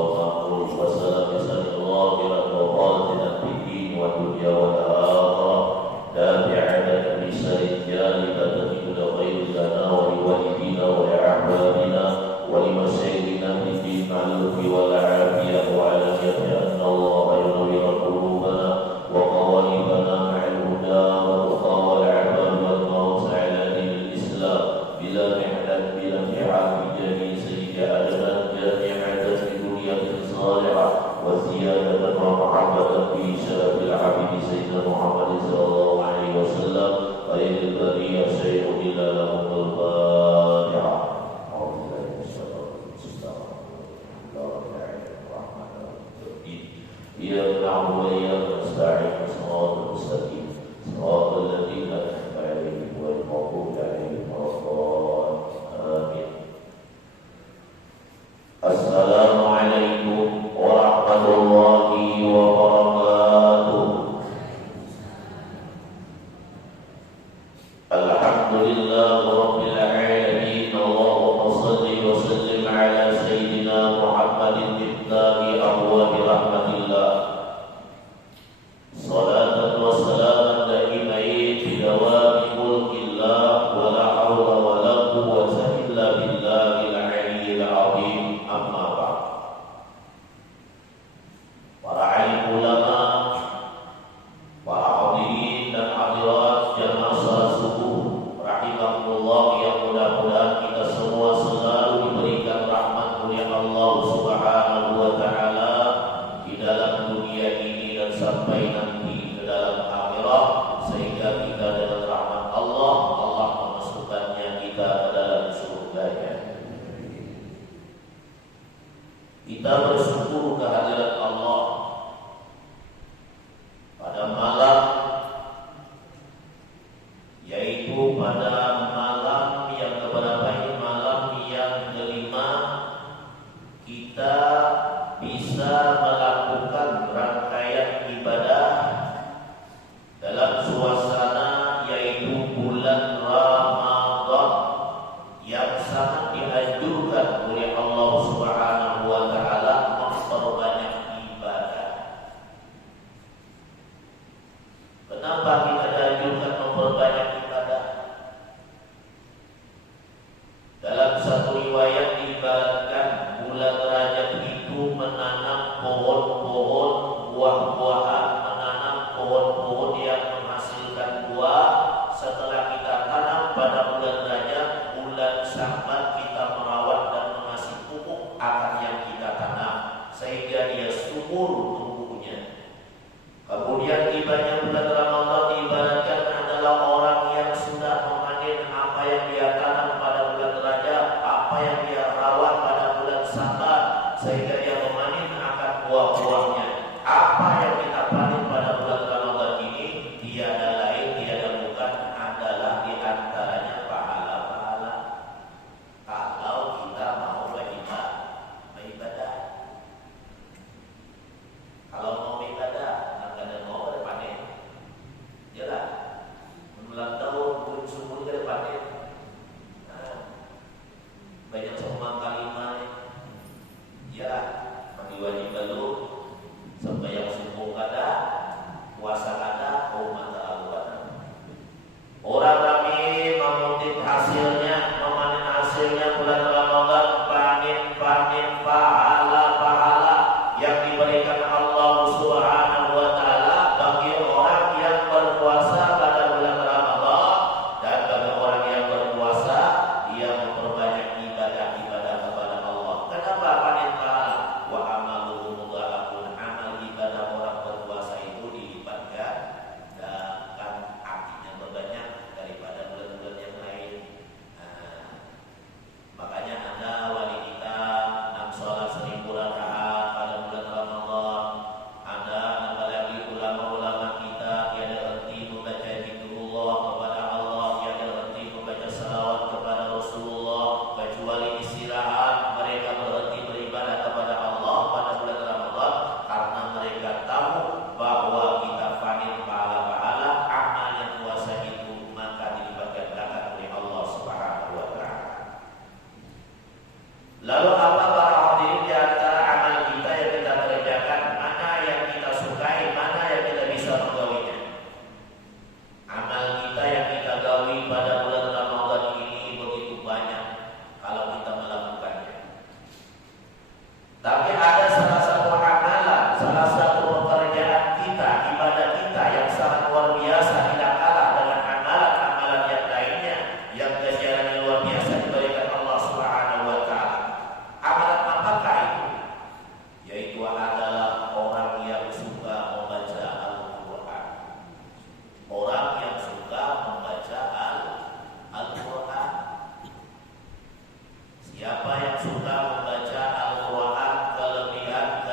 ومأمول وسلام ظاهرا وباطنا في الدين والدنيا والآخرة تابعة بسر جالبة إلى غير لنا ولوالدينا ولأحبابنا ولمشايخنا في الدين مع اللطف والعافية وعلى أن الله ينور قلوبنا وقوالبنا مع الهدى والتقى والعفاف والموت على دين الإسلام بلا محنة بلا انفعال بجميع سيد أدنى جامعة في دنيا صالحة وزيادة ومحبة في شرف العبد سيدنا محمد صلى الله عليه وسلم خير البرية شيء إلا لهم الفاتحة. أعوذ بالله من الشيطان الرجيم. إياك نعبد وإياك نستعين صراط المستقيم صراط الذين أنعمت عليهم غير المغضوب عليهم ولا الضالين. آمين. السلام عليكم ورحمة الله وبركاته. الحمد لله رب العالمين. اللهم صل وسلم على سيدنا محمد مفتاح أبواب رحمة الله. صلاة وسلاما دائمين بدوام ملك الله ولا حول ولا قوة إلا بالله العلي العظيم. أما بعد. Para alim ulama, para hadirin dan hadirat jamaah salat subuh rahimahumullah, yang mudah-mudahan kita semua selalu diberikan rahmat oleh Allah Subhanahu wa taala di dalam dunia ini dan sampai nanti ke dalam akhirat, sehingga kita dengan rahmat Allah memasukkannya kita ke dalam surganya. Kita bersyukur kehadirat Allah pada malam, yaitu pada malam yang keberapa ini? Malam yang kelima, kita bisa melakukan rangkaian ibadah dalam suasana yaitu bulan Ramadan yang sangat dianjurkan oleh Allah Subhanahu wa taala memperbanyak ibadah. Kenapa kita dianjurkan memperbanyak ibadah? Dalam satu riwayat diibaratkan bulan Rajab itu menanam pohon-pohon buah-buahan, menanam pohon-pohon yang menghasilkan buah. Setelah kita tanam pada bulan Rajab, bulan Sya'ban kita merawat dan mengasih pupuk akan yang kita tanam sehingga dia subur tumbuhnya. Kemudian tibanya bulan Ramadan diibaratkan adalah orang yang sudah memanen apa yang dia tanam pada bulan Rajab, apa yang dia rawat pada bulan Sya'ban, sehingga dia memanen akan buah-buahnya. Apa yang kita panen pada bulan Ramadan ini tiada lain, tiada bukan adalah di antaranya pahala-pahala. Kalau kita mau beribadah, kalau mau beribadah, kadang mau ada panen, jelas. Ulang tahun, bulan sumur ada panen. Banyak semua kalimat, ya, mandi wajib dulu, sembahyang subuh kada, puasa kada, umat ada. Orang kami mengutip hasilnya, memanen hasilnya bulan Ramadan, panen pahala-pahala yang diberikan Allah Subhanahu wa taala bagi orang yang berpuasa pada bulan Ramadan, dan bagi orang yang berpuasa dia memperbanyak ibadah kepada Allah. Kenapa panen pahala? Wa amaluhum Tapi ada salah satu amalan, salah satu pekerjaan kita, ibadah kita yang sangat luar biasa, tidak kalah dengan amalan-amalan yang lainnya yang ganjarannya luar biasa diberikan Allah Subhanahu wa taala. Amalan apakah itu? Yaitu adalah orang yang suka membaca Al-Qur'an. Orang yang suka membaca Al-Qur'an. Siapa yang suka membaca Al-Qur'an, kelebihan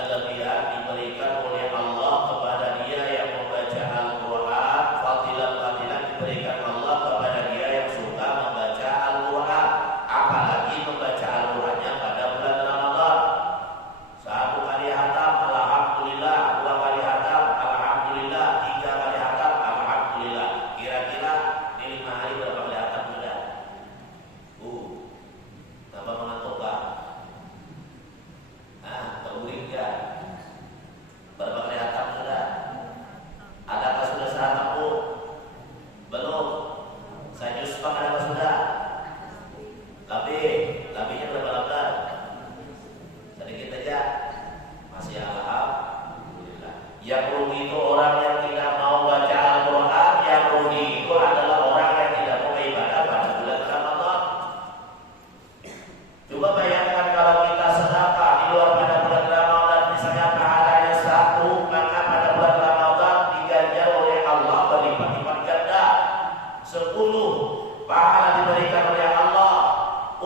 diberikan oleh Allah kepada dia yang membaca Al-Qur'an, fadilah-fadilah diberikan Allah kepada dia yang suka membaca Al-Qur'an. Apalagi membaca Al-Qur'annya pada bulan Ramadan. 1 kali hatam, alhamdulillah. 2 kali hatam, alhamdulillah. 3 kali hatam, alhamdulillah. Kira-kira di 5 hari berapa kali hatam sudah? Tambah mengantuk Pak? Teruring ya? Berapa kali hatam sudah? Adakah sudah sehatam Bu? Belum? Saya Yusufan adakah sudah? Lebihnya berapa lembar? Sedikit aja. Masih alhamdulillah. Yang rugi itu orang yang tidak mau baca Al-Qur'an. Yang rugi itu adalah orang yang tidak mau beribadah pada bulan Ramadan. Coba bayangkan kalau kita sedekah di luar pada bulan Ramadan, misalnya pahalanya 1, maka pada bulan Ramadan diganjar oleh Allah berlipat-lipat ganda. 10 pahala diberikan oleh Allah.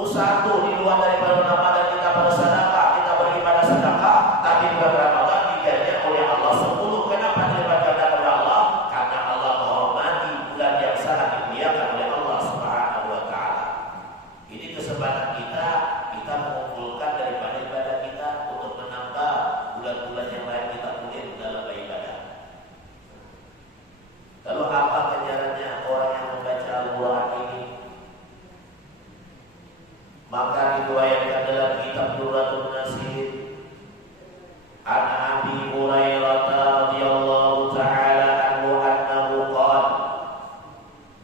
1 di luar daripada Ramadan kita bersedekah, kita beribadah sedekah, tapi bulan Ramadan diganjar oleh Allah 10. Kenapa dilipat ganda oleh Allah? Karena Allah menghormati bulan yang sangat dimuliakan oleh Allah Subhanahu wa taala. Ini kesempatan kita mengumpulkan daripada ibadah kita untuk menambah bulan-bulan yang lain kita mulia dalam ibadah. Lalu apa ganjarannya orang yang membaca Al-Qur'an ini? Maka diriwayatkan dalam kitab Durratun Nasir, an Abi Hurairah radhiyallahu taala anhu annahu qala,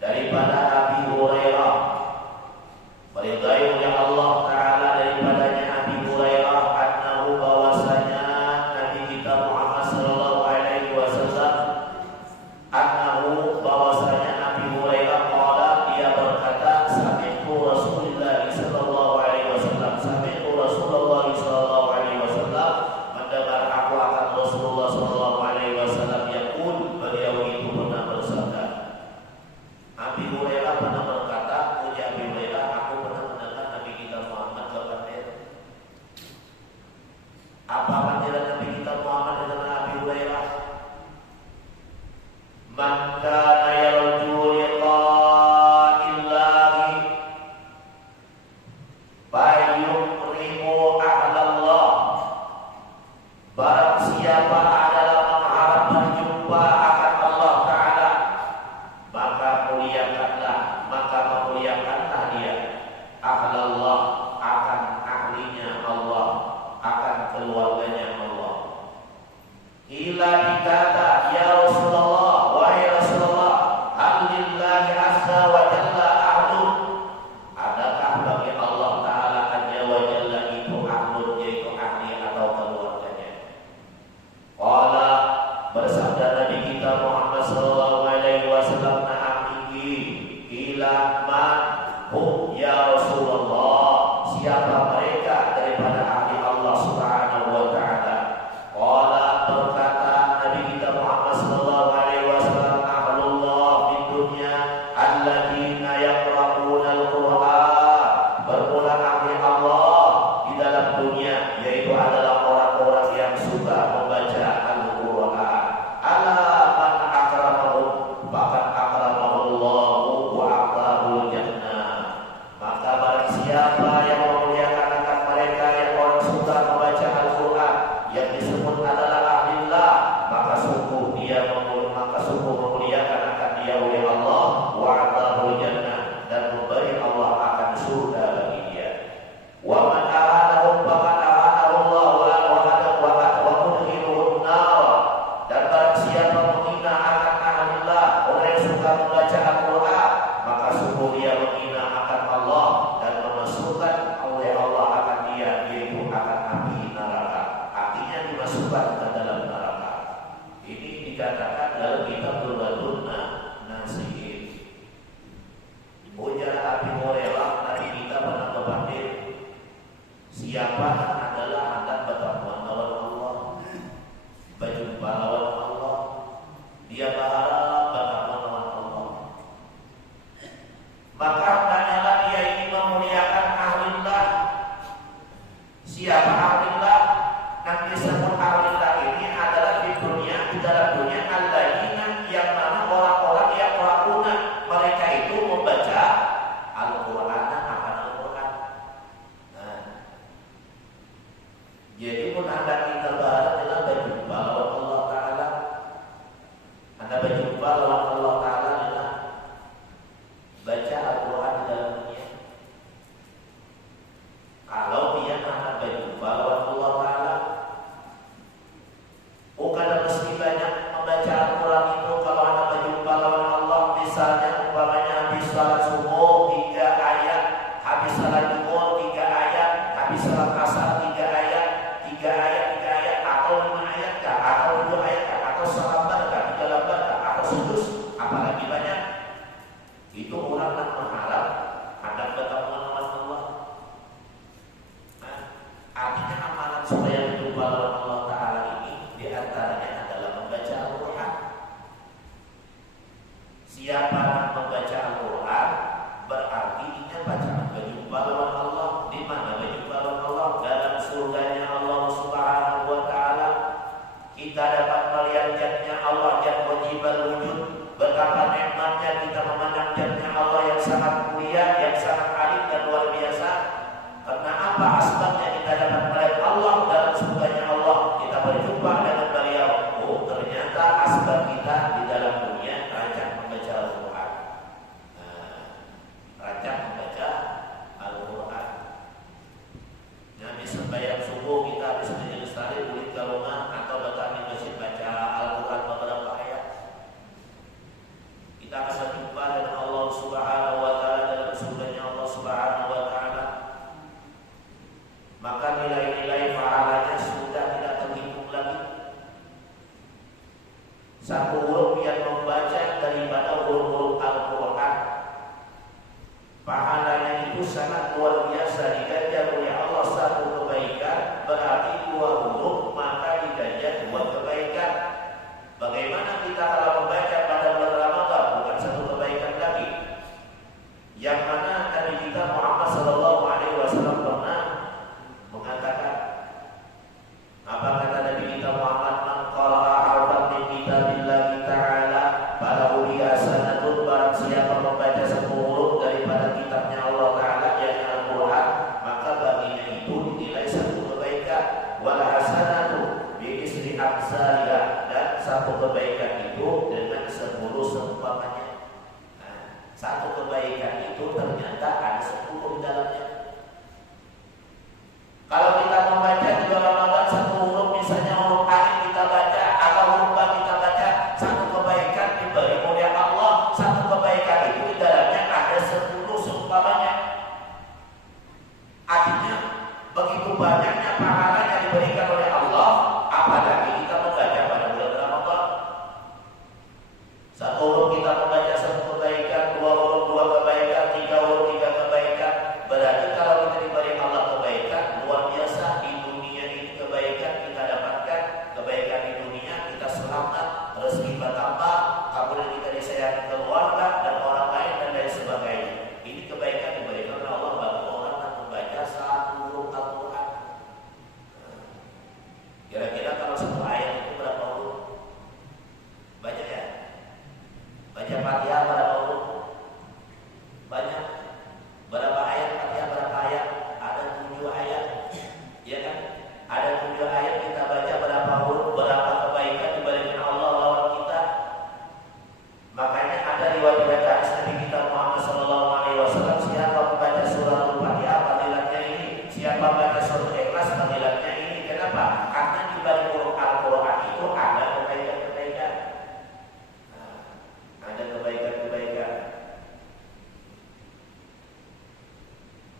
daripada Abi Hurairah, meridai oleh Allah taala daripadanya Abi Hurairah, annahu bahwasanya Nabi kita Muhammad sallallahu alaihi wasallam, annahu bahwasanya Abi Hurairah qala, dia berkata, sami'tu Rasulullah sallallahu alaihi wasallam, sami'tu Rasulullah sallallahu alaihi wasallam, mendengar aku akan Rasulullah sallallahu alaihi wasallam yaqul, beliau itu pernah bersabda. Abi Hurairah pernah berkata, punya Abi Hurairah, aku pernah mendengar Nabi kita Muhammad berkata. Apa panggilan Nabi kita Muhammad dengan Abi Hurairah? Man kana yarju liqa'illahi falyukrimu ahlallah. Barang siapa adalah mengharap berjumpa akan Allah Ta'ala, maka memuliakanlah dia. Ahlallah, akan ahlinya Allah, akan keluarganya Allah. Ila dikata, ya Rasulullah, wahai Rasulullah, halillahi azza wa jalla ahdun. Adakah bagi Allah Ta'ala azza wa jalla itu ahdun, yaitu ahli atau keluarganya? Qala, bersabda Nabi kita Muhammad sallallahu alaihi wasallam, na'am tinggi. Ila man hum ya Rasulullah, siapa mereka daripada ahli Allah Subhanahu wa ta'ala? dikatakan dalam kitab Durratun Nasihin. Ujar Abi Hurairah tadi kita pernah berbanding siapa adalah anak bertakwa lawan Allah, berjumpa lawan Allah, dia berharap bertakwa lawan Allah. Maka hendaknya dia ini memuliakan ahlillah. Siapa ahlillah? Yang disebut ahlillah ini adalah di dalam dunia alladzina yang mana orang-orang yang melakukan mereka itu membaca Al-Quran, akan Al-Quran. Nah, jadi pun anda kita berharap adalah berjumpa lawan Allah Ta'ala. Anda berjumpa lawan Allah Ta'ala adalah baca Al-Quran di dalam dunia. Kalau dia akan berjumpa lawan Allah Ta'ala, bukan mesti banyak membaca Al-Quran itu. Kalau anda berjumpa lawan Allah, misalnya umpamanya habis salat subuh 3 ayat, habis salat zuhur 3 ayat, habis salat asar 3 ayat, 3 ayat, 3 ayat, atau 5 ayat kah, atau 7 ayat kah, atau salam barakah, 3 lembar kah, atau sudus, apalagi banyak. Itu orang yang mengharap akan bertemu dengan Allah. Nah, artinya amalan supaya berjumpa lawan Allah Ta'ala ini diantaranya adalah membaca Al-Quran. Siapa yang membaca Al-Quran berarti dia bacaan berjumpa lawan Allah. Di mana berjumpa lawan Allah? Dalam surganya Allah Subhanahu wa Ta'ala. Kita dapat melihat jannahnya Allah, jannah wajibal wujud. Betapa nikmatnya kita memandang jannahnya Allah yang sangat mulia, yang sangat alim dan luar biasa. Karena apa asbabnya kita dapat melihat Allah dalam surganya Allah, kita berjumpa dengan beliau. Oh, ternyata asbab kita di dalam dunia rancang membaca Al-Quran. Rancang membaca Al-Quran. Habis sembahyang subuh kita habis majelis taklim boleh ke rumah atau datang di masjid baca Al-Quran beberapa ayat. Kita akan berjumpa dengan Allah Subhanahu wa Ta'ala dalam surganya Allah Subhanahu wa Ta'ala. Maka nilai-nilai pahalanya sudah tidak terhitung lagi. Satu huruf yang membaca daripada huruf-huruf Al-Quran, pahalanya itu sangat luar biasa. Diganjar oleh Allah satu kebaikan, berarti 2 huruf maka diganjar 2 kebaikan. Bagaimana kita kalau membaca pada bulan Ramadan, bukan satu kebaikan lagi. Yang mana Nabi kita Muhammad sallallahu alaihi wasallam pernah mengatakan, apa kata Nabi kita Muhammad, man qara'a harfan min kitabillahi ta'ala falahu hasanatun, barang siapa membaca 10 huruf daripada kitabnya Allah Ta'ala yakni Al-Quran, maka baginya itu dinilai 1 kebaikan. Wal hasanatu bi isri amsalha, dan 1 kebaikan itu dengan 10 seumpamanya. Nah, 1 kebaikan itu ternyata ada 10 di dalamnya. Kalau kita membaca di bulan Ramadan 1 huruf, misalnya huruf alif kita baca atau huruf ba kita baca, 1 kebaikan diberi oleh Allah. 1 kebaikan itu di dalamnya ada 10 seumpamanya. Artinya begitu banyaknya pahala yang diberikan oleh Allah, apalagi kita membaca pada bulan Ramadan. 1 huruf kita membaca 1 kebaikan, 2 huruf 2 kebaikan, 3 huruf 3 kebaikan. Berarti kalau kita diberi Allah kebaikan luar biasa. Di dunia ini kebaikan kita dapatkan, kebaikan di dunia kita selamat, rezeki bertambah, kemudian kita disayangi keluarga dan orang lain dan lain sebagainya. Ini kebaikan diberikan oleh Allah bagi orang yang membaca 1 huruf Al-Quran. Kira-kira kalau 1 ayat itu berapa huruf? Banyak ya? Baca Fatihah berapa huruf? Banyak. Berapa ayat Fatihah? Berapa ayat? Ada 7 ayat. Ya kan? Ada 7 ayat kita baca berapa huruf, berapa kebaikan diberikan Allah lawan kita. Makanya ada riwayat hadis Nabi kita Muhammad sallallahu alaihi wasallam, siapa membaca surah Al-Fatihah fadilatnya ini, siapa membaca surah Ikhlas fadilatnya ini. Kenapa? Karena di balik huruf Al-Quran itu ada kebaikan-kebaikan. Ada kebaikan-kebaikan.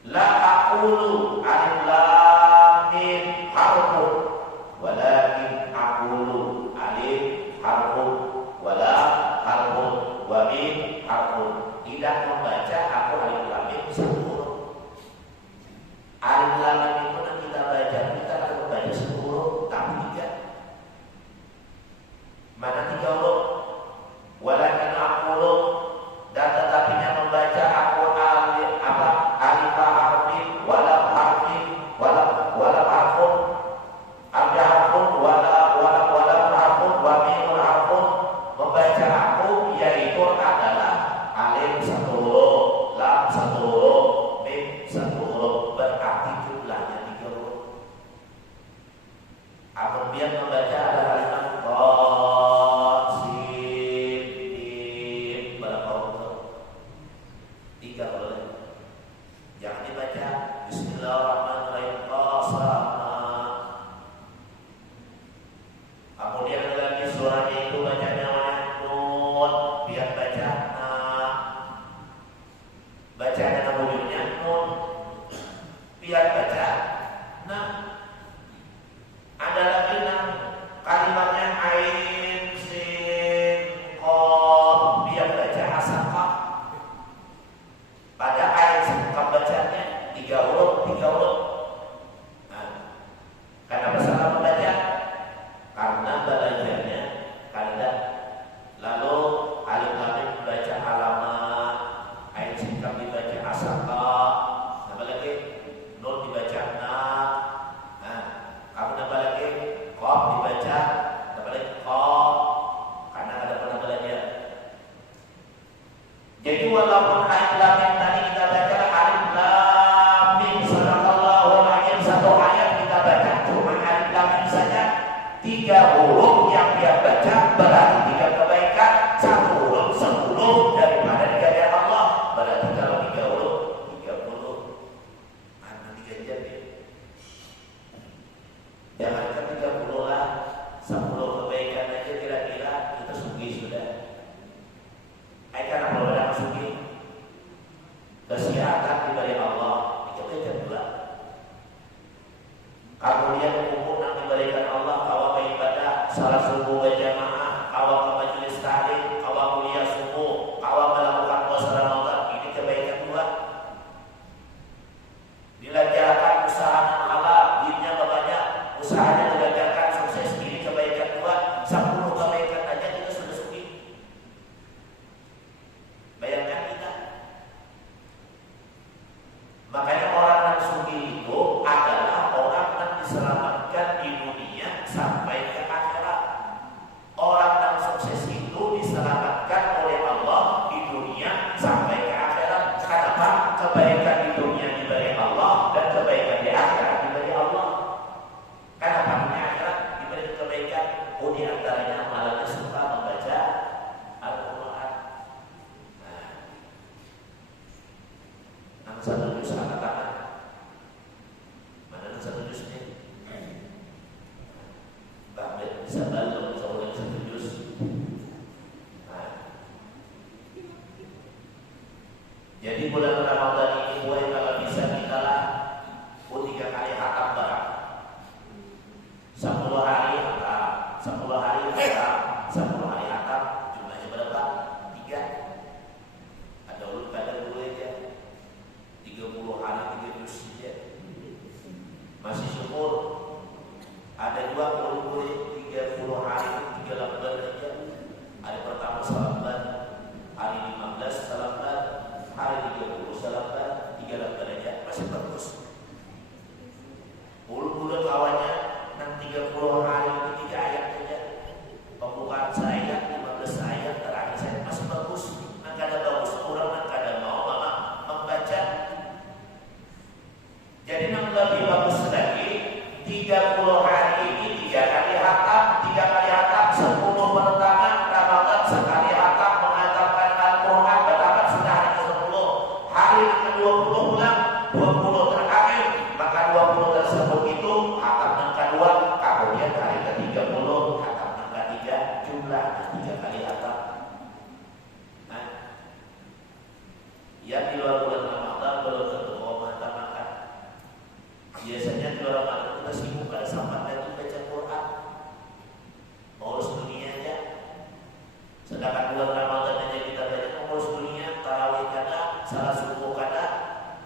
La aqulu alif lam mim harfun, walakin aqulu alif harfun Kemudian membaca ada kalimat Qasim berapa huruf? 3 boleh. Jangan dibaca Bismillahirrahmanirrahim Qasama. Kemudian ada lagi suaranya itu bacanya Nun, biar baca Na. Bacanya kemudiannya Nun, biar baca Na. Ada lagi kalimatnya Ain Sin Qaf, biar baca Asaka. Pada Ain Sin Qaf bacanya 3 huruf, 3 huruf. Nah, kenapa salah membaca? Karena belajarnya kanda. Lalu alif lam mim dibaca alamat, Ain Sin Qaf dibaca Asaka. Apa lagi? Nun dibaca Na. Kamu nambah lagi Qaf dibaca, nambah lagi Qaf, karena ada pernah belajar. Jadi walaupun alif lam mim tadi kita baca alif lam mim sadaqallahu al-azim, satu ayat kita baca cuma alif lam mim saja, 3 huruf yang dia baca berarti 3 kebaikan, 1 huruf 10 daripada diganjar Allah. Berarti kalau 3 huruf 30. Nanti ganjar ya. Jangan kan 30 lah, 10 kebaikan aja kira-kira kita sugih sudah. Karena kalau ada sugih, kesehatan diberi Allah, itu aja pula. Kemudian umur yang diberikan Allah, awal beribadah, salat subuh berjamaah, awal ke majelis taklim, awal kuliah subuh, awal melakukan puasa Ramadan, ini kebaikan pula. Dilancarkan usaha halal, duitnya banyak. Usahanya dilancarkan sukses, ini kebaikan dua, 10 kebaikan aja kita sudah sugi. Bayangkan kita. Makanya orang yang sugi itu adalah orang yang diselamatkan di dunia sampai ke akhirat. Orang yang sukses itu diselamatkan oleh Allah di dunia sampai ke akhirat. Kenapa? Kebaikan di dunia diberi Allah dan kebaikan di akhirat diberi Allah. Kenapa dunia akhirat diberi kebaikan? Oh, di antaranya amalannya suka membaca Al-Quran. Nah, satu juz angkat tangan. Mana satu juznya? Bahkan bisa balik seorang 1 juz. Jadi bulan Ramadan ini boleh kalau bisa kita lah 3 kali hatam barang. 10 hari hatam, 10 hari hatam, 10 hari hatam, jumlahnya berapa? 3. Ada ulun pada dulu aja 30 hari 3 juz saja. Masih syukur. Ada juga ulun 30 hari 3 lembar aja. Hari pertama salamban, hari 15 salamban, hari 30 salamban, 3 lembar aja, masih bagus. Ulun kawannya 30 hari ini 3 ayat saja. Pembukaan saya 15 ayat, terakhir saya masih bagus. Kadang bagus kurang, kadang mau membaca. Jadi yang lebih bagus lagi 30 hari ini 3 kali hatam, 3 kali hatam 10 pertengahan Ramadan, sekali hatam mengatakan Al-Quran, berapa sudah hari ke-10. Hari ke-20 pulang, 20 terakhir, maka 20 tersebut itu hatam yang kedua, kemudian hari ke-30 hatam yang ketiga, jumlah 3 kali hatam. Nah, yang di luar bulan Ramadan belum tentu mau mengatakan. Biasanya di luar Ramadan kita sibuk pada sampai itu baca Quran, ngurus dunia aja. Sedangkan bulan Ramadan aja kita baca ngurus dunia, tarawih kada, salat subuh kada,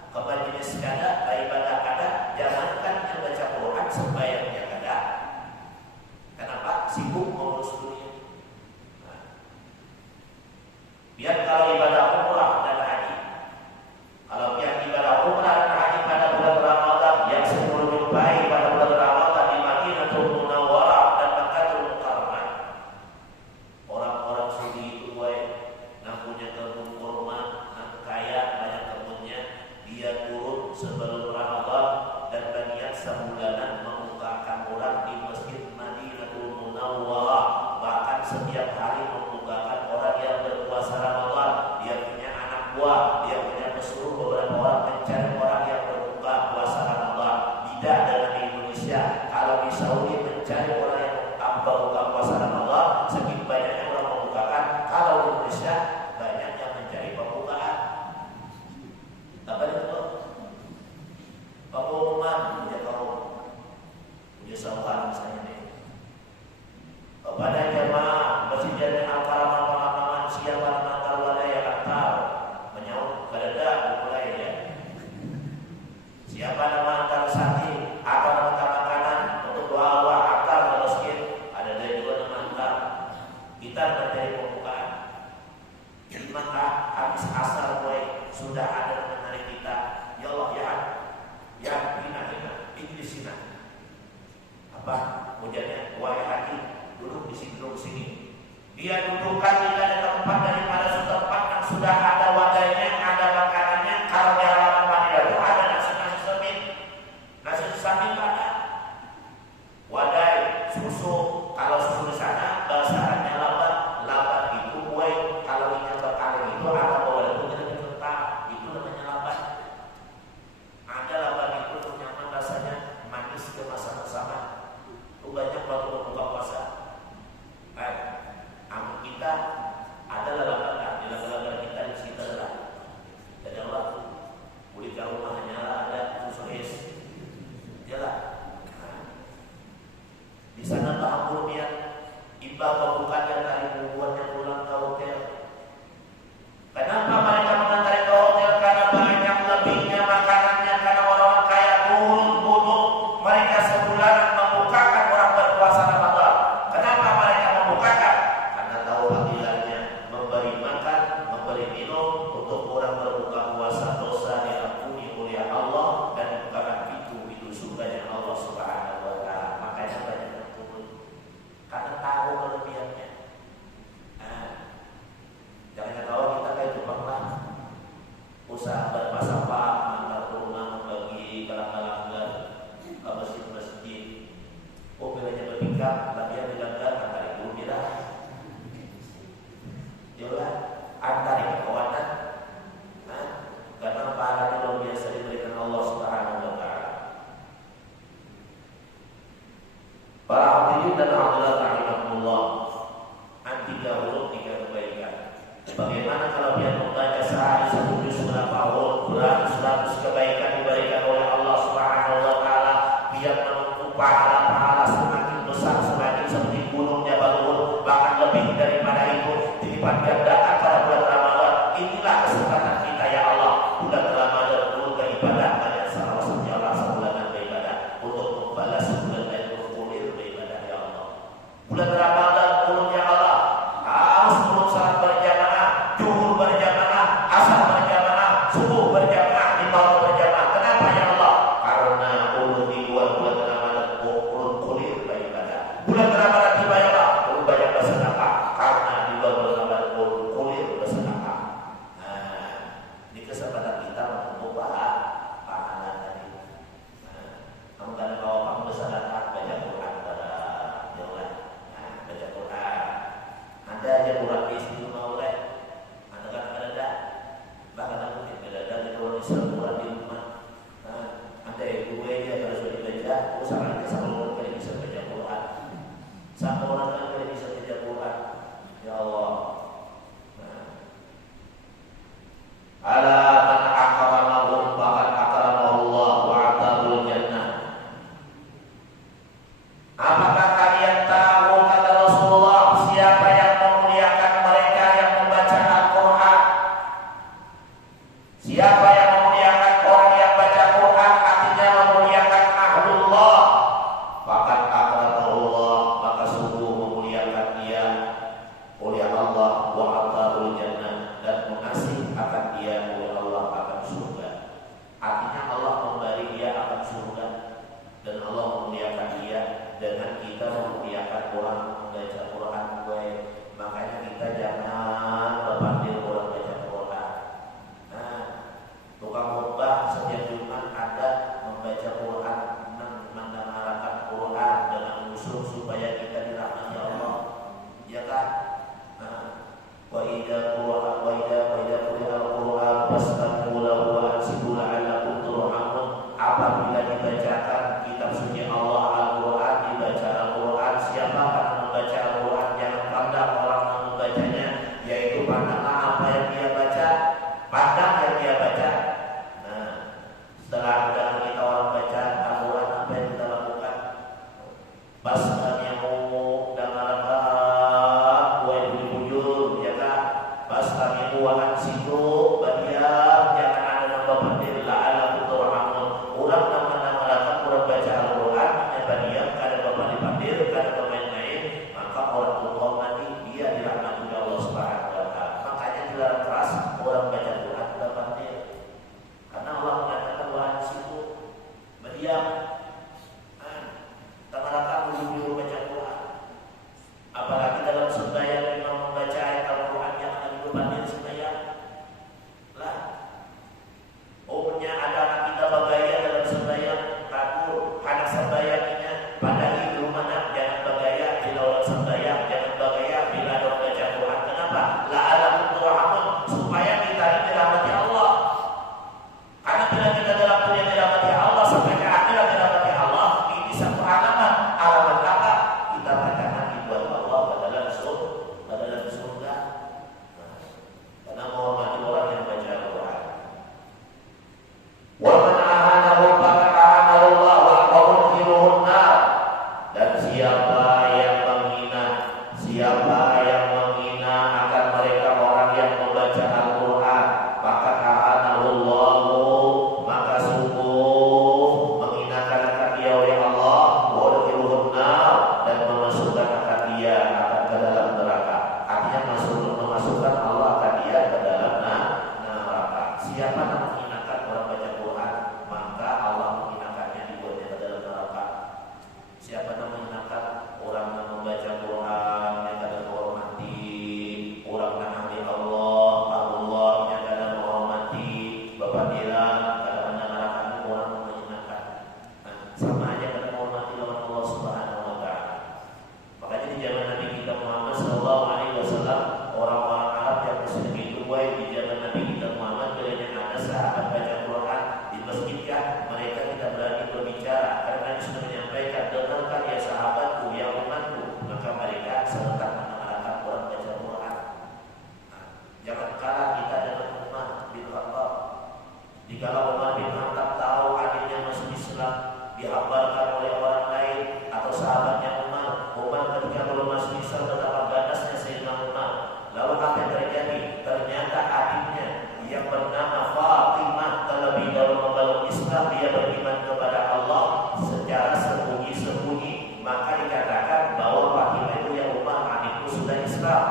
ke majelis kada, ibadah kada. Jangankan yang baca Quran, sembahyangnya kada. Kenapa? Sibuk mengurus dunia. Nah, biar kalau ibadah umrah dan haji, kalau yang ibadah umrah dan haji pada bulan Ramadan, yang sebelum jumpai pada bulan Ramadan di Madinatul Munawwarah dan Makkahul Mukarramah, orang-orang suci itu yang punya kebun kurma, yang kaya banyak kebunnya, dia turun sebelum Ramadan dan berniat sebulanan membukakan orang di Masjid Madinah. kalau di Saudi mencari orang yang buka puasa Ramadan, segitu banyaknya orang membukakan. Kalau di Indonesia banyak yang mencari pembukaan. Apa itu? Pengumuman punya kaum, punya sahabat misalnya nih. Kepada jemaah Masjid Jami' Al-Karamah Pemapaman siapa mengantar wadaya antar menyaut kadada mulai ya. Siapa nama antar sakit, apa nama makanan untuk doa Allah antar ke masjid, ada dari juga nama antar. Kita mencari pembukaan. Maka habis asar mulai sudah ada menarik kita. Ya Allah ya hina ini di sini. Apa hujannya? Wahai hati duduk di sini. Dia dudukkan di tempat daripada tempat yang sudah ada wadahnya, ada makanannya. Kalau di halaman Madinah itu ada nasi semit, nasi samit ada, wadah susu. Kalau susu di sana bahasannya labat itu kue. Kalau minyak berkaling itu ada bawah itu jadi kental, itu namanya labat. Ada labat itu nyaman rasanya, manis kemasan bersama. Itu banyak waktu berbuka puasa. Amun kita adalah lapangan di lapangan kita di sekitar lah. Dan Allah boleh ke rumahnya lah ada khusus jalan. Di sana Pak Kurnian ibadah bukan yang dari membuatnya pulang ke hotel. Kenapa mereka mengantar ke hotel? Karena banyak lebihnya makanannya, karena orang kaya gunung mereka sebulan membukakan orang berpuasa Ramadan. Kenapa mereka membukakan? Karena tahu fadilahnya memberi makan, memberi minum untuk orang berbuka puasa, dosa diampuni oleh Allah dan bukakan pintu surganya Allah Subhanahu wa taala. Makanya banyak yang turun karena tahu kelebihannya. Jangan tahu kita kayak Jepang lah. Usaha berpasang pak, antar ke rumah membagi kalang-kalanggan ke masjid-masjid. Oh, bilanya berpikir, latihan dilanggar, antar itu bila yolah, antar itu kawanan. Karena pahalanya luar biasa diberikan Allah Subhanahu wa taala. Para hadirin dan hadirat rahimakumullah, tiga huruf tiga kebaikan. Bagaimana kalau dia membaca sehari 1 juz berapa huruf, beratus kebaikan diberikan oleh Allah Subhanahu wa taala, biar menunggu pahala semakin besar, semakin seperti gunung Jabal Uhud, bahkan lebih daripada itu dilipat gandakan pada bulan Ramadan. Inilah kesempatan kita ya Allah, bulan Ramadan bulan ibadah, banyak salah satunya sebulan beribadah untuk membalas bulan Lailatul Qadar beribadah ya Allah. Bulan Ramadan bulan ya Allah, harus turun salat berjamaah, zuhur berjamaah, asar berjamaah, subuh berjamaah, lima berjamaah. Kenapa ya Allah? Karena ulun di luar bulan Ramadan ulun kulir beribadah. Bulan Ramadan tiba ya Allah, ulun banyak bersedekah. Karena di luar bulan Ramadan ulun kulir bersedekah. Ini kesempatan kita untuk pahala tadi. Kamu kadang kalau kamu bersedekah baca Quran pada jauh baca Quran. Ada aja Quran di situ mau oleh. Anda kan ada. Bahkan aku tidak ada kalau Islam Quran di rumah. Ada ibu aja kalau sudah dibaca, usahakan sama orang kali bisa baca Quran. Sama orang kali bisa baca Quran. Ya Allah. Ala man akramahum faqad akramahullah wa atahul jannah. Apakah kalian tahu kata Rasulullah, siapa yang memuliakan mereka yang membaca Al-Quran? Siapa yang memuliakan orang yang baca Quran, artinya memuliakan ahlullah. Faqad akramahullah, maka sungguh memuliakan dia oleh Allah wa atahul jannah, dan mengasih akan dia oleh Allah akan surga. Artinya Allah memberi dia akan surga, dan Allah memuliakan dia dengan kita memuliakan orang membaca Quran. Makanya kita jangan berpandil orang baca Quran. Tukang khotbah setiap Jumat ada membaca Quran, mendengarkan Quran dengan usul supaya kita dirahmati Allah. Ya kan? Wa idza quri'a al-Qur'an fastami'u lahu wa ansitu la'allakum turhamun. Apabila dibacakan kitab suci Allah pas kami mau dengarkan kue bujur ya kak, pas kami buahan situ badiam jangan ada nama bandir la ala turhamun orang nama orang baca Al-Quran ya badiam kada bapak dipandir kada pemain-main maka orang tua mati dia dirahmati Allah Subhanahu wa taala. Makanya dilarang keras orang baca Quran tidak pandir karena Allah mengatakan buahan situ badiam tangan bujur baca Quran, apalagi dalam sembahyang memang membaca ayat Al-Quran yang akan dipandir sembahyang lah. Umumnya ada anak kita bagaya dalam sembahyang takut anak sembahyangnya pada itu mana jangan bagaya bila orang sembahyang, jangan bagaya bila ada orang baca Quran. Kenapa? La'alakum turhamun, supaya kita ini dirahmati Allah. Karena bila kita dalam dunia dirahmati Allah sampai ke akhirat dirahmati Allah, ini satu alamat apa? Kita bacaan ibadah Allah dalam surga. Karena menghormati orang yang baca Al-Quran. Wa man ahanahu faqad ahanahu Allah wa qawluhun nar. Dan siapa yang menghina akan mereka orang yang membaca Al-Quran, maka ahanahu Allah, maka sungguh menghinakan akan dia oleh Allah, wa qawluhun nar, dan memasukkan akan dia ke dalam neraka. Artinya memasukkan Allah akan dia ke dalam neraka. Siapa yang menghinakan orang baca Quran, maka Allah menghinakannya, dibuatnya ke dalam neraka. Siapa yang menghinakan orang yang membaca Quran yang kada menghormati orang yang ahli Allah yang kada menghormati bapak bilang kada mendengarkan orang menghinakan. Sama aja kada menghormati lawan Allah Subhanahu wa taala. Makanya di zaman Nabi kita Muhammad sallallahu alaihi wasallam, orang-orang Arab yang musyrik itu baik di zaman Nabi kita Muhammad bila ada sahabat baca Quran di masjid kah, mereka tidak berani berbicara karena Nabi sudah menyampaikan, dengarkan ya sahabatku ya umatku, maka mereka serentak mendengarkan orang baca Quran. Jangan kalah kita dengan Umar bin Khattab. Dikala Umar bin Khattab tahu adiknya masuk Islam dihabarkan oleh orang lain atau sahabatnya Umar ketika belum masuk Islam betapa ganasnya Sayyidina Umar. Lalu apa yang terjadi? Ternyata adiknya yang bernama Fatimah terlebih dahulu memeluk Islam, dia beriman kepada Allah secara sembunyi-sembunyi. Maka dikatakan bahwa Fatimah itu ya Umar, adikku sudah Islam,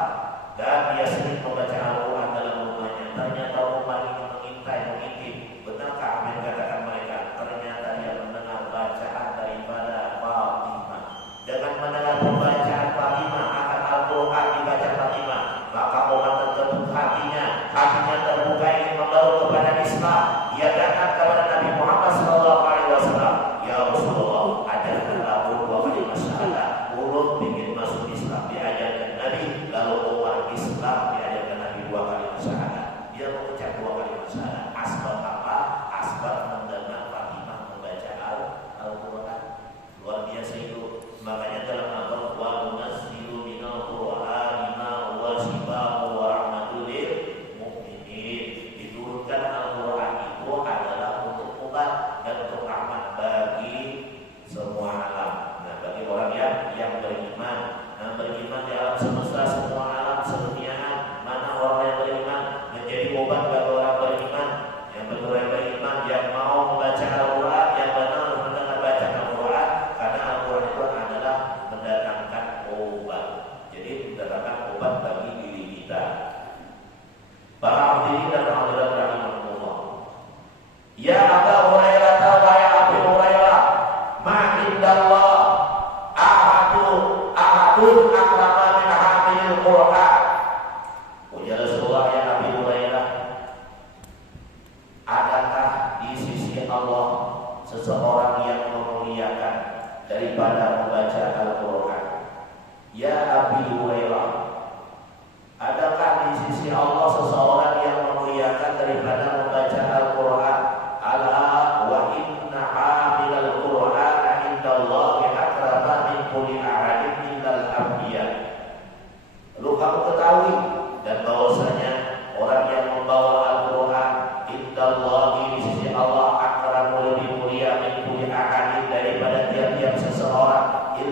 dan dia sering membaca Al-Quran dalam rumahnya. Ternyata Umar ini mengintip, benarkah apa yang dikatakan mereka? Ternyata dia mendengar bacaan daripada Fatimah. Dengan mendengar pembacaan Fatimah akan Al-Quran dibaca Fatimah, maka Umar terketuk hatinya terbuka ingin membawa kepada Islam. Dia datang kepada Nabi Muhammad SAW, ya Rasulullah, ajarkanlah aku dua kalimat syahadat. Ulun ingin masuk Islam, diajarkan Nabi. Lalu Umar Islam, diajarkan Nabi dua kalimat syahadat. Dia mengucap dua kalimat syahadat. Asbab apa? Asbab mendengar Fatimah membaca Al-Quran. Luar biasa itu. Makanya dalam Al-Quran, wa nunazzilu minal Qur'ani ma huwa shifaa'un wa rahmatul lil mu'minin. Diturunkan Al-Quran itu adalah untuk obat dan untuk rahmat bagi semua alam. Nah, bagi orang yang beriman. Nah, beriman di alam semesta, semua alam seduniaan. Mana orang yang beriman menjadi obat bagi orang beriman. Yang betul yang beriman, yang mau membaca Al-Quran, yang benar mendengar bacaan Al-Quran, karena Al-Quran itu adalah mendatangkan obat. Jadi mendatangkan obat bagi diri kita. Para hadirin dan hadirat rahimahullah. Ya Aba Hurairah wa ya Abi Hurairah, ma indallah ahadun akrama min hamilil Qur'an. Ujar Rasulullah, ya Abi Hurairah, adakah di sisi Allah seseorang yang memuliakan daripada membaca Al-Quran? Ya Abi Hurairah, adakah di sisi Allah seseorang yang memuliakan daripada membaca Al-Quran? Ala wa inna hamilal Qur'ana indallahi akrama min kulli ahadin illal anbiya.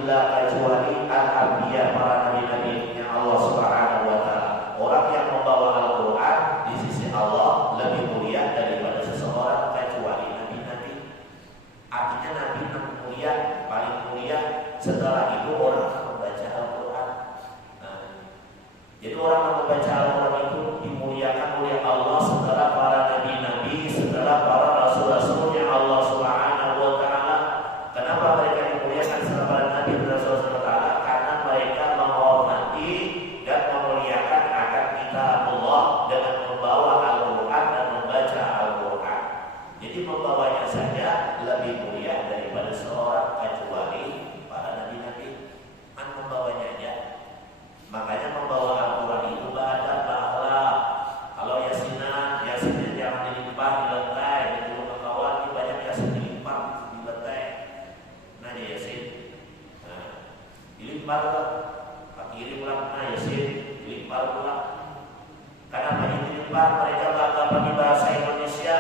illa kecuali al-anbiya, para nabi-nabi yang Allah Subhanahu wa taala. Orang yang membawa Al-Qur'an di sisi Allah lebih mulia daripada seseorang kecuali nabi-nabi. Artinya nabi yang mulia, paling mulia, setelah itu orang yang membaca Al-Qur'an. Nah, jadi orang yang membaca Al-Qur'an itu dimuliakan oleh Allah setelah para nabi-nabi, setelah para rasul-rasul yang Allah Subhanahu wa taala. Kenapa mereka dimuliakan setelah para nabi dan rasul Subhanahu wa taala? Karena mereka menghormati dan memuliakan akan kitab Allah dengan membawa Al-Qur'an dan membaca Al-Qur'an. Jadi membawanya saja lebih mulia daripada seorang kecuali para nabi-nabi. Membawanya aja. Makanya membawa Al-Qur'an itu beradab, berakhlak. Kalau yasinan jangan dilimpah di lantai, di rumah kawan ini banyak yasin dilimpah di lantai. Nah ya yasin, dilimpah lah, Pak kirim lah, nah yasin dilimpah pula. Karena banyak dilimpah, mereka bangga pakai bahasa Indonesia,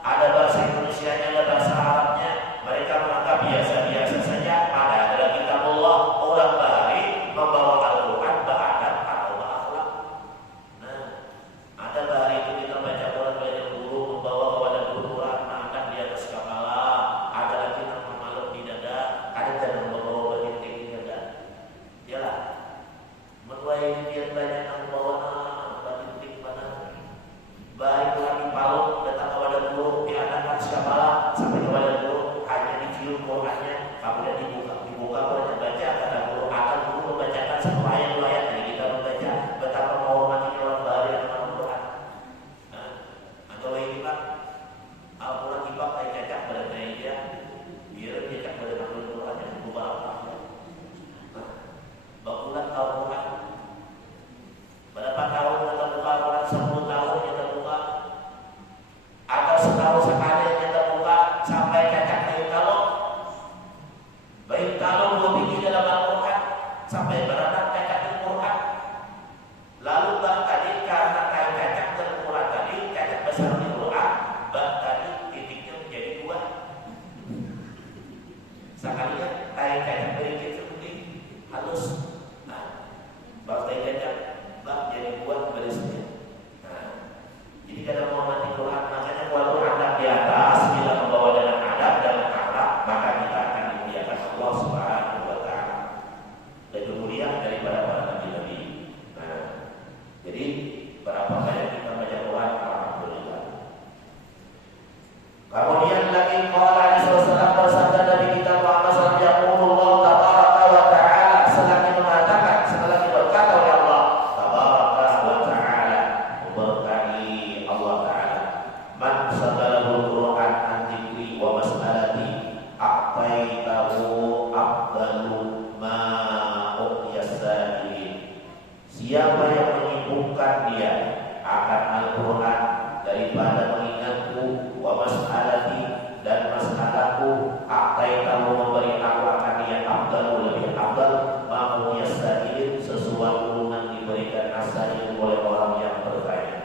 ada bahasa Indonesianya, ada bahasa Arabnya. Mereka menganggap biasa-biasa saja. Ada adalah kitabullah, orang baik membawa Al-Qur'an beradab atau berakhlak. Nah, ada bahari itu kita baca Quran belajar guru membawa kepada guru Quran mengangkat di atas kepala. Ada lagi yang memeluk di dada, ada yang membawa batin di dada. Yalah, menua ini dia banyak yang membawa batin di mana. Baik lagi palung datang kepada guru di atas kepala sampai kepada guru hanya dicium Qurannya, kemudian dibuka Qurannya baca kata guru akan guru membacakan satu ayat dua ayat dari kita membaca betapa menghormati orang bahari yang Al-Quran. Atau ini Pak Al-Quran ibak kayak cacak pada dia biar cacak pada Al-Quran yang berubah apa bakulan Al-Quran berapa tahun kita buka Al-Quran, 10 tahun kita buka atau setahun sekali kita buka sampai cacak baik kalau dua biji dalam Al-Quran sampai beradab cacat Al-Quran. Lalu bang tadi karena kain cacat Al-Quran tadi cacat besar Al-Quran, bang tadi titiknya menjadi dua. Sekalinya kain cacat berikut seperti halus. Nah, bang kain cacat bang jadi dua berisnya. Nah, jadi kalau mau mati Quran makanya kalau adab di atas bila membawa dengan adab dan akhlak maka kita akan dimuliakan Allah Subhanahu wa taala. Lebih mulia daripada para nabi-nabi. Nah, jadi berapa banyak kita baca Quran alhamdulillah. Kemudian lagi qala Rasulullah bersabda Nabi kita Muhammad sallallahu alaihi wasallam tabaraka wa taala selagi mengatakan setelah berkata oleh Allah tabaraka wa taala berkahi Allah taala man sadalahu Quran an dzikri wa mas'alati a'taitahu afdalu ma uqyasailin. Siapa yang menyibukkan dia akan Al-Quran daripada mengingatku wa mas'alati dan masalahku a'taitahu memberi aku akan dia afdalu lebih afdal ma uqyasailin sesuatu yang diberikan asail oleh orang yang bertanya.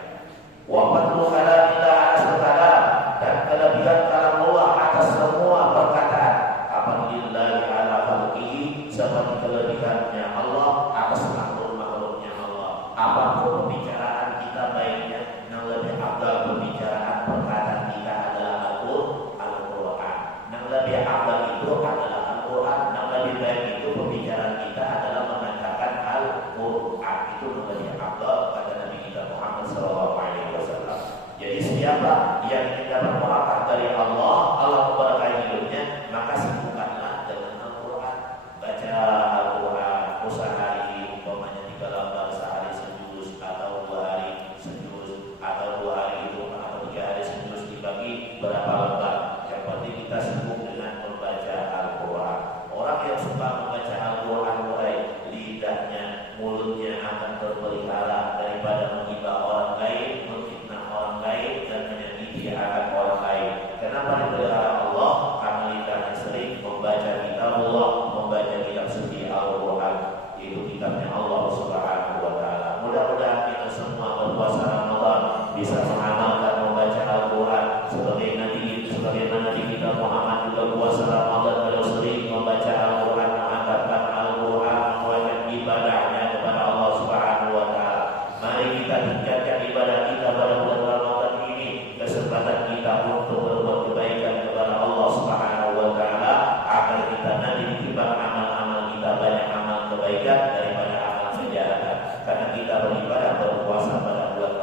Wa fadlu kalamillah atas kalam dan kelebihan kalam Allah atas semua perkataan. Alhamdulillah ala khalqihi seperti kelebihannya Allah atas makhluk-makhluknya Allah. Apapun pembicaraan kita baiknya yang lebih afdal pembicaraan perkataan kita adalah Al-Quran. Yang lebih afdal itu adalah Al-Quran. Yang lebih baik itu pembicaraan kita adalah mengatakan Al-Quran. Itu lebih afdal kata Nabi kita Muhammad SAW. Jadi siapa yang ingin dapat barakah dari Allah, Allah memberkahi hidupnya, maka sibukkanlah dengan Al-Quran. Baca Al-Quran, sehari umpamanya 3 lembar sehari sejuz atau 2 hari sejuz atau 2 hari itu atau 3 hari sejuz dibagi berapa lembar. Yang penting kita sibuk dengan membaca Al-Quran. Orang yang suka membaca Al-Quran mulai lidahnya, mulutnya akan terpelihara daripada menghina orang lain, menfitnah orang lain dan menyakiti akan orang lain. Kenapa dipelihara Allah? Karena lidahnya sering membaca kitabullah, membaca kitab suci Al-Quran, yaitu kitabnya Allah Subhanahu wa taala. Mudah-mudahan kita semua berpuasa Ramadan bisa mengamalkan membaca Al-Quran sebagaimana Nabi kita Muhammad juga puasa Ramadan beliau sering membaca Al-Quran, mengangkat kebaikan daripada amal kejahatan. Karena kita beribadah berpuasa pada bulan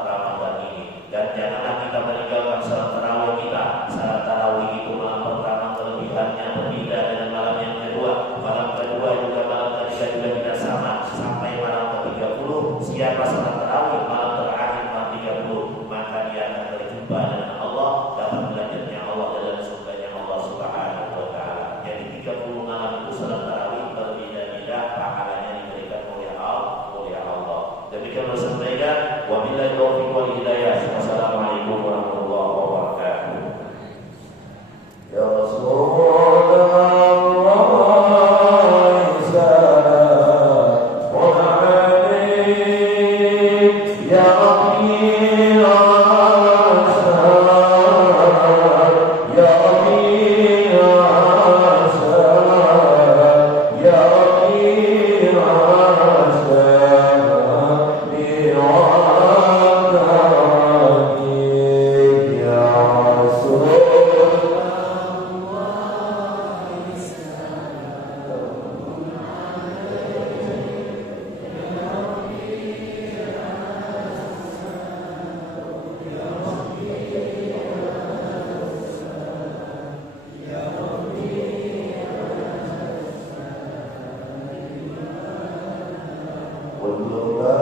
Ramadan ini. Dan janganlah kita meninggalkan salat tarawih kita. Salat tarawih itu malam pertama kelebihannya berbeda dengan malam yang kedua. Malam kedua juga malam ketiga juga tidak sama. Sampai malam ke-30 siapa salat tarawih malam terakhir malam 30, maka dia akan berjumpa dengan Allah, dapat belajarnya Allah dalam surganya Allah Subhanahu wa taala. Jadi 30 malam itu salat tarawih berbeda-beda pahalanya diberikan oleh Allah. Demikian saya sampaikan. Wabillahi taufiq wal hidayah. Wassalamualaikum warahmatullahi wabarakatuh. Ya Rasulullah والله